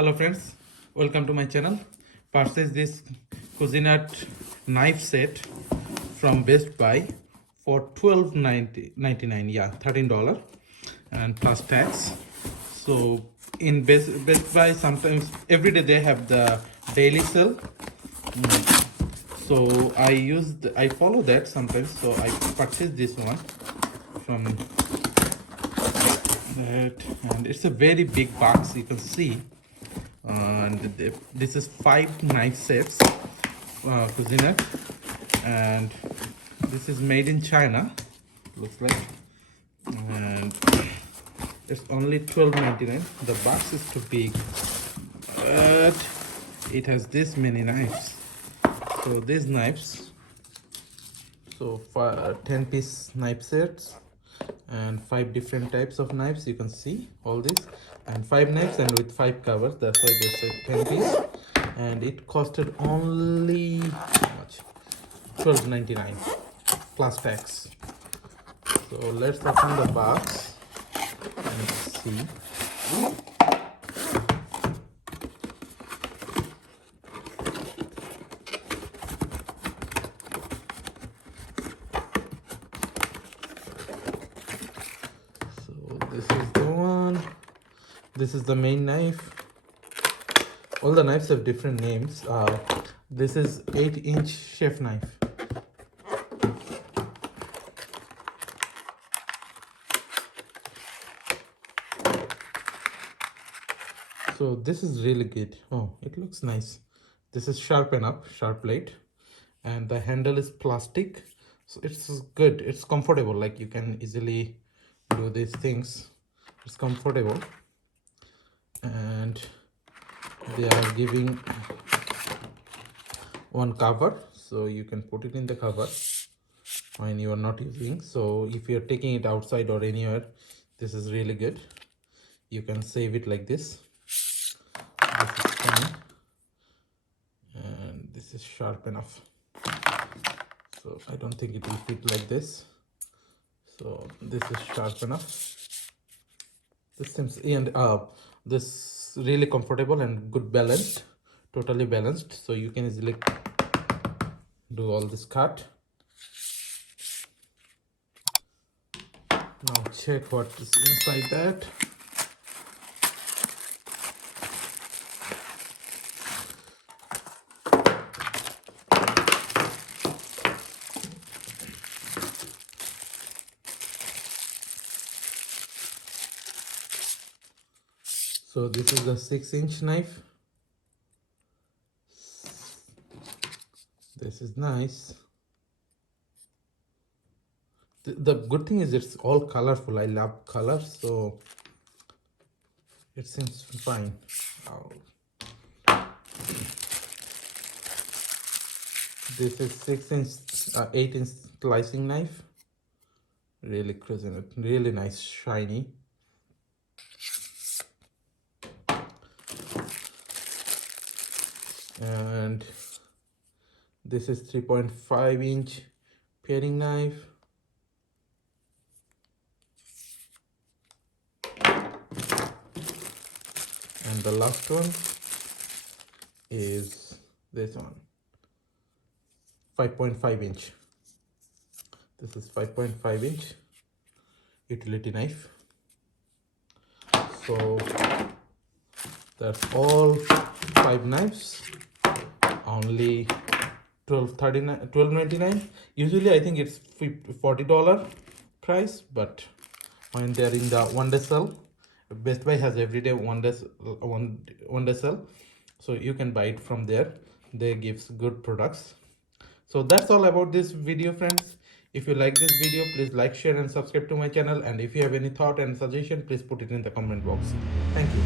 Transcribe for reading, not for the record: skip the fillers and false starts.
Hello friends, welcome to my channel. Purchased this Cuisinart knife set from Best Buy for $12.99. Yeah, $13 and plus tax. So in Best Buy, sometimes every day they have the daily sale. So I follow that sometimes. So I purchased this one from that, and it's a very big box. You can see. And this is 5 knife sets, Cuisinart, and this is made in China, looks like, and it's only $12.99. The box is too big, but it has this many knives. So these knives, so 10-piece knife sets and 5 different types of knives. You can see all this, and 5 knives and with 5 covers. That's why they say 10 piece, and it costed only how much? $12.99 plus tax. So let's open the box and see. This is the one. This is the main knife. All the knives have different names. This is 8-inch chef knife. So this is really good. Oh, it looks nice. This is sharp blade, and the handle is plastic. So it's good. It's comfortable. Like you can easily do these things. It's comfortable, and they are giving one cover, so you can put it in the cover when you are not using. So if you're taking it outside or anywhere, this is really good. You can save it like this. This is fine, and this is sharp enough. So I don't think it will fit like this. So this is sharp enough. This seems, and this really comfortable and good balanced, totally balanced. So you can easily do all this cut. Now check what is inside that. So this is the 6-inch knife. This is nice. The good thing is it's all colorful. I love colors, so it seems fine. Oh. This is 8-inch slicing knife. Really cruising it. Really nice, shiny. And this is 3.5-inch paring knife. And the last one is this one, 5.5-inch. This is 5.5-inch utility knife. So that's all 5 knives. Only $12.99. Usually I think it's $40 price, but when they're in the one-day sale, Best Buy has everyday one day sale, so you can buy it from there. They gives good products. So that's all about this video, friends. If you like this video, please like, share and subscribe to my channel, and if you have any thought and suggestion, please put it in the comment box. Thank you.